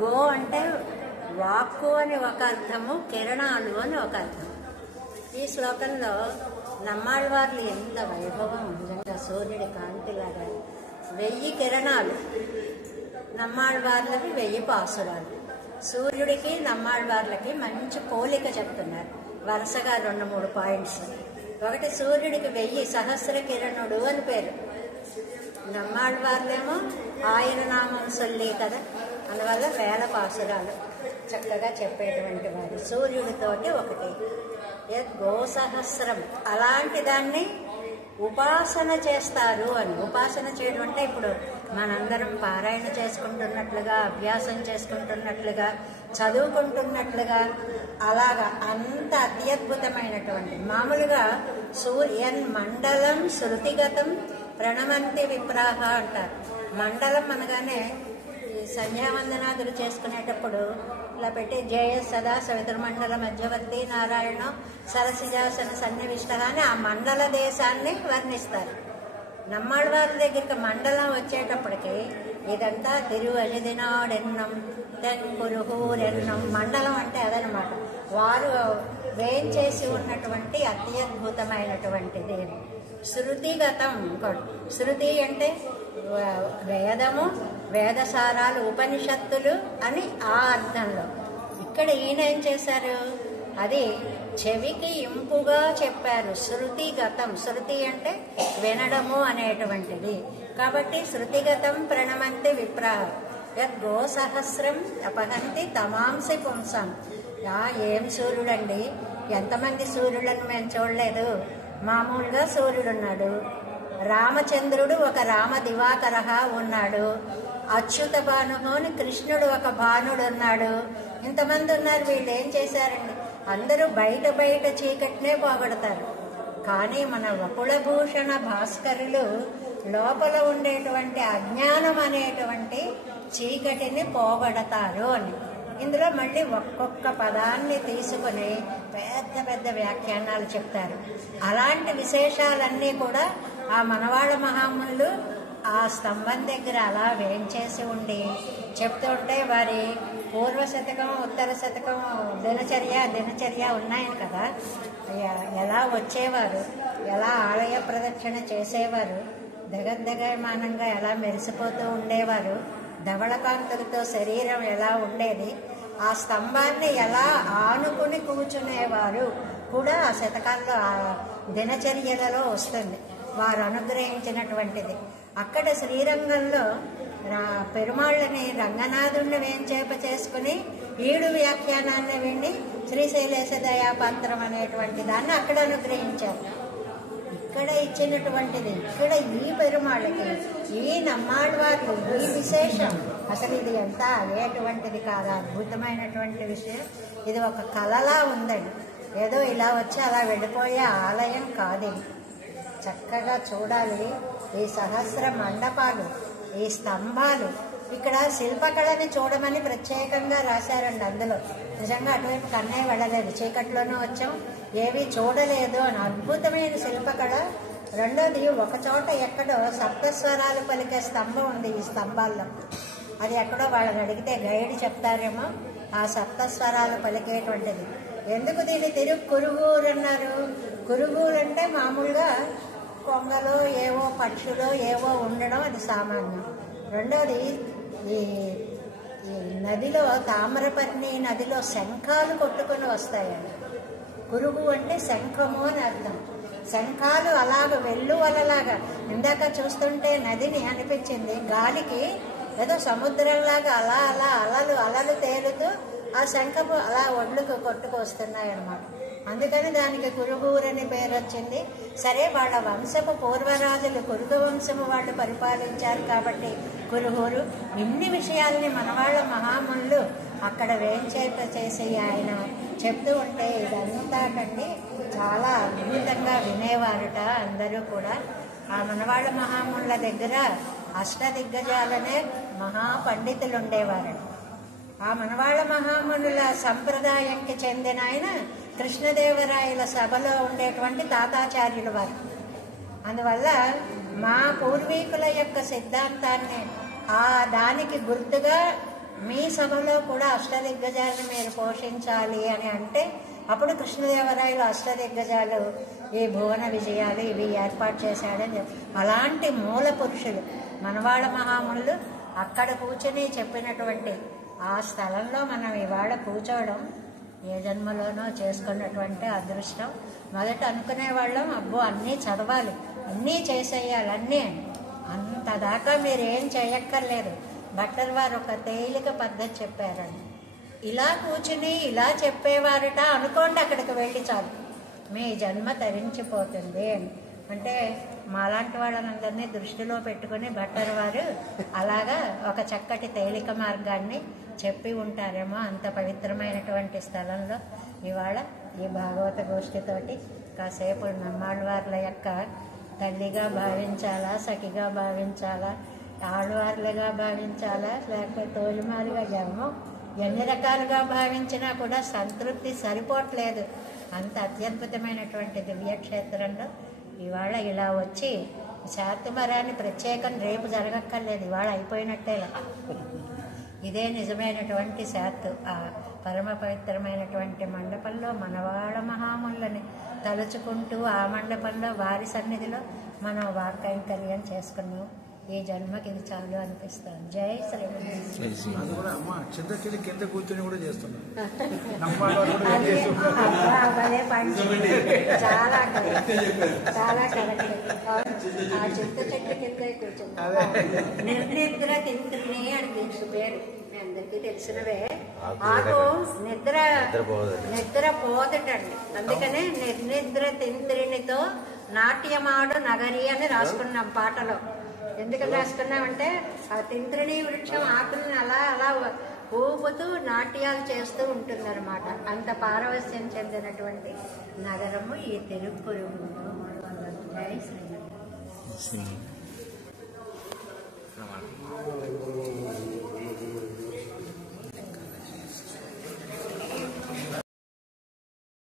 Go అంటే వాక్కు అని ఒక అర్థము, కిరణాలు అని ఒక అర్థం. ఈ శ్లోకంలో నమ్మాళ్ళవార్లు ఎంత వైభవం, నిజంగా సూర్యుడి కాంతిలాగా 1000 కిరణాలు, నమ్మాళ్ళవార్లకి 1000 పాసురాలు. సూర్యుడికి నమ్మాళ్ళవార్లకి మంచి పోలిక చెప్తున్నారు. వరుసగా 2-3 పాయింట్స్. ఒకటి, సూర్యుడికి 1000 సహస్ర కిరణుడు అని పేరు. నమ్మాళ్ళవార్లేమో 1000 నామం సొల్లి కదా, అందువల్ల 1000 పాసురాలు చక్కగా చెప్పేటువంటి వారు. సూర్యుడితోటి ఒకటి గోసహస్రం, అలాంటి దాన్ని ఉపాసన చేస్తారు అని. ఉపాసన చేయడం అంటే ఇప్పుడు మనందరం పారాయణ చేసుకుంటున్నట్లుగా, అభ్యాసం చేసుకుంటున్నట్లుగా, చదువుకుంటున్నట్లుగా, అలాగా అంత అత్యద్భుతమైనటువంటి. మామూలుగా సూర్యన్ మండలం శృతిగతం ప్రణమంతి విప్రాహ అంటారు. మండలం అనగానే సంధ్యావందనాదులు చేసుకునేటప్పుడు ఇలా పెట్టి జయ సదా సవితృమండల మధ్యవర్తి నారాయణ సరసిజాసన సన్నివిష్ట అని ఆ మండల దేశాన్ని వర్ణిస్తారు. నమ్మాళ్ళవారి దగ్గరికి మండలం వచ్చేటప్పటికి ఇదంతా తిరువజదినాడెన్నం తెన్పురుహూరెన్నం. మండలం అంటే అదనమాట, వారు వేయించేసి ఉన్నటువంటి అత్యద్భుతమైనటువంటిది. శృతిగతం, శృతి అంటే వేదము, వేదసారాలు, ఉపనిషత్తులు అని ఆ అర్థంలో. ఇక్కడ ఈయన ఏం చేశారు, అది చెవికి ఇంపుగా చెప్పారు. శృతిగతం, శృతి అంటే వినడము అనేటువంటిది. కాబట్టి శృతిగతం ప్రణమంతి విప్రాహ యద్గో సహస్రం అపహంతి తమాంసి పుంసం. ఏం సూర్యుడండి, ఎంతమంది సూర్యులను మేము చూడలేదు. మామూలుగా సూర్యుడున్నాడు, రామచంద్రుడు ఒక రామ దివాకరహ ఉన్నాడు, అచ్యుత భానుహు అని కృష్ణుడు ఒక భానుడు ఉన్నాడు. ఇంతమంది ఉన్నారు. వీళ్ళు ఏం చేశారండి, అందరూ బయట చీకటినే పోగొడతారు. కానీ మన వకుళభూషణ భాస్కరులు లోపల ఉండేటువంటి అజ్ఞానం అనేటువంటి చీకటిని పోగొడతారు అని. ఇందులో మళ్ళీ ఒక్కొక్క పదాన్ని తీసుకుని పెద్ద వ్యాఖ్యానాలు చెప్తారు. అలాంటి విశేషాలన్నీ కూడా ఆ మనవాళ్ళ మహాములు ఆ స్తంభం దగ్గర అలా వేయించేసి ఉండి చెప్తుంటే వారి పూర్వ శతకం ఉత్తర శతకం దినచర్య ఉన్నాయని కదా, ఎలా వచ్చేవారు, ఎలా ఆలయ ప్రదక్షిణ చేసేవారు, దగద్దగమానంగా ఎలా మెరిసిపోతూ ఉండేవారు, ధవళకాంతులతో శరీరం ఎలా ఉండేది, ఆ స్తంభాన్ని ఎలా ఆనుకుని కూర్చునేవారు కూడా ఆ శతకాల్లో ఆ దినచర్యలలో వస్తుంది. వారు అనుగ్రహించినటువంటిది. అక్కడ శ్రీరంగంలో పెరుమాళ్ళని రంగనాథుణ్ణి వేంచేప చేసుకుని ఈడు వ్యాఖ్యానాన్ని విని శ్రీశైలేశ దయాపాత్రం అనేటువంటి దాన్ని అక్కడ అనుగ్రహించారు. ఇక్కడ ఇచ్చినటువంటిది ఇక్కడ ఈ పెరుమాళ్ళకి, ఈ నమ్మాళ్ళవార్లు, ఈ విశేషం అసలు ఇది ఎంత అయ్యేటువంటిది కాదు, అద్భుతమైనటువంటి విషయం. ఇది ఒక కళలా ఉందండి, ఏదో ఇలా వచ్చి అలా వెళ్ళిపోయే ఆలయం కాదు. చక్కగా చూడాలి. ఈ సహస్ర మండపాలు, ఈ స్తంభాలు, ఇక్కడ శిల్పకళని చూడమని ప్రత్యేకంగా రాశారండి. అందులో నిజంగా అటువైపు కన్నయ్య వెళ్ళలేదు, చీకట్లోనూ వచ్చాం, ఏవి చూడలేదు అని. అద్భుతమైన శిల్పకళ. రెండోది, ఒక చోట ఎక్కడో సప్తస్వరాలు పలికే స్తంభం ఉంది ఈ స్తంభాల్లో. అది ఎక్కడో వాళ్ళని అడిగితే గైడ్ చెప్తారేమో. ఆ సప్తస్వరాలు పలికేటువంటిది. ఎందుకు దీన్ని కురుగూరు అన్నారు? కురుగూరు అంటే మామూలుగా కొంగలో ఏవో పక్షులో ఏవో ఉండడం, అది సామాన్యం. రెండోది, ఈ నదిలో తామ్రపర్ణి నదిలో శంఖాలు కొట్టుకుని వస్తాయండి. కురుగు అంటే శంఖము అని అర్థం. శంఖాలు అలాగ వెల్లువలలాగా, ఇందాక చూస్తుంటే నదిని అనిపించింది, గాలికి ఏదో సముద్రంలాగా అలా అలలు తేలుతూ ఆ శంఖము అలా ఒడ్లకు కొట్టుకు వస్తున్నాయి అన్నమాట. అందుకని దానికి కురుగూరని పేరు వచ్చింది. సరే, వాళ్ళ వంశపు పూర్వరాజులు కురుగు వంశము వాళ్ళు పరిపాలించారు కాబట్టి కురుగూరు. ఇన్ని విషయాల్ని మనవాళ్ళ మహాముళ్ళు అక్కడ వేంచేప చేసి ఆయన చెప్తూ ఉంటే ఇదంతా కండి చాలా అద్భుతంగా వినేవారుట అందరూ కూడా. ఆ మనవాళ్ళ మహాముళ్ళ దగ్గర అష్టదిగ్గజాలనే మహాపండితులు ఉండేవారు. ఆ మనవాళ్ళ మహామునుల సంప్రదాయంకి చెందిన ఆయన కృష్ణదేవరాయల సభలో ఉండేటువంటి తాతాచార్యులు వారు. అందువల్ల మా పూర్వీకుల యొక్క సిద్ధాంతాన్ని దానికి గుర్తుగా మీ సభలో కూడా అష్టదిగ్గజాలను మీరు పోషించాలి అని అంటే అప్పుడు కృష్ణదేవరాయలు అష్టదిగ్గజాలు ఈ భువన విజయాలు ఇవి ఏర్పాటు చేశాడని అలాంటి మూల పురుషులు మనవాళ్ళ మహామునులు అక్కడ కూర్చుని చెప్పినటువంటి ఆ స్థలంలో మనం ఇవాళ కూర్చోవడం ఏ జన్మలోనో చేసుకున్నటువంటి అదృష్టం. మొదట అనుకునేవాళ్ళం అబ్బో అన్నీ చదవాలి, అన్నీ చేసేయాలి, అన్నీ అంతదాకా మీరు ఏం చేయక్కర్లేదు. భట్టర్ వారు ఒక తేలిక పద్ధతి చెప్పారండి. ఇలా కూర్చుని ఇలా చెప్పేవారట అనుకోండి, అక్కడికి వెళ్ళి చాలు మీ జన్మ తరించిపోతుంది అంటే మాలాంటి వాళ్ళందరినీ దృష్టిలో పెట్టుకుని భట్టర్ వారు అలాగా ఒక చక్కటి తేలిక మార్గాన్ని చెప్పి ఉంటారేమో. అంత పవిత్రమైనటువంటి స్థలంలో ఇవాళ ఈ భాగవత గోష్ఠితోటి కాసేపు నమ్మాళ్ళవార్ల యొక్క తల్లిగా భావించాలా, సఖిగా భావించాలా, ఆళ్ళవార్లుగా భావించాలా, లేకపోతే తోలుమారిగా ఏమో ఎన్ని రకాలుగా భావించినా కూడా సంతృప్తి సరిపోవట్లేదు. అంత అత్యద్భుతమైనటువంటి దివ్యక్షేత్రంలో ఇవాళ ఇలా వచ్చి శాతుమరాన్ని ప్రత్యేకం రేపు జరగక్కర్లేదు, ఇవాళ అయిపోయినట్టేలా. ఇదే నిజమైనటువంటి శాత్తు. ఆ పరమ పవిత్రమైనటువంటి మండపంలో మనవాళ్ళ మహాములని తలుచుకుంటూ ఆ మండపంలో వారి సన్నిధిలో మనం వాక్కైంకర్యం చేసుకున్నాం. ఈ జన్మకి ఇది చాలు అనిపిస్తాను. జై శ్రీరామ్. కింద కూర్చొని కూడా చేస్తున్నాం. చాలా చాలా కరెక్ట్. ఆ చింత చెట్టు కింద కూర్చున్నాం. నిర్నిద్ర తింత్రిని అని దీని పేరు మీ అందరికీ తెలిసినవే. ఆకు నిద్ర పోదటండి, అందుకనే నిర్నిద్ర తింత్రినితో నాట్యమాడు నగరి అని రాసుకున్నాం పాటలో. ఎందుకని రాసుకున్నామంటే ఆ తింత్రిణి వృక్షం ఆకులను అలా అలా ఊపుతూ నాట్యాలు చేస్తూ ఉంటుందన్నమాట. అంత పారవస్యం చెందినటువంటి నగరము ఈ తిరుక్కురుగు. జై శ్రీరామ్.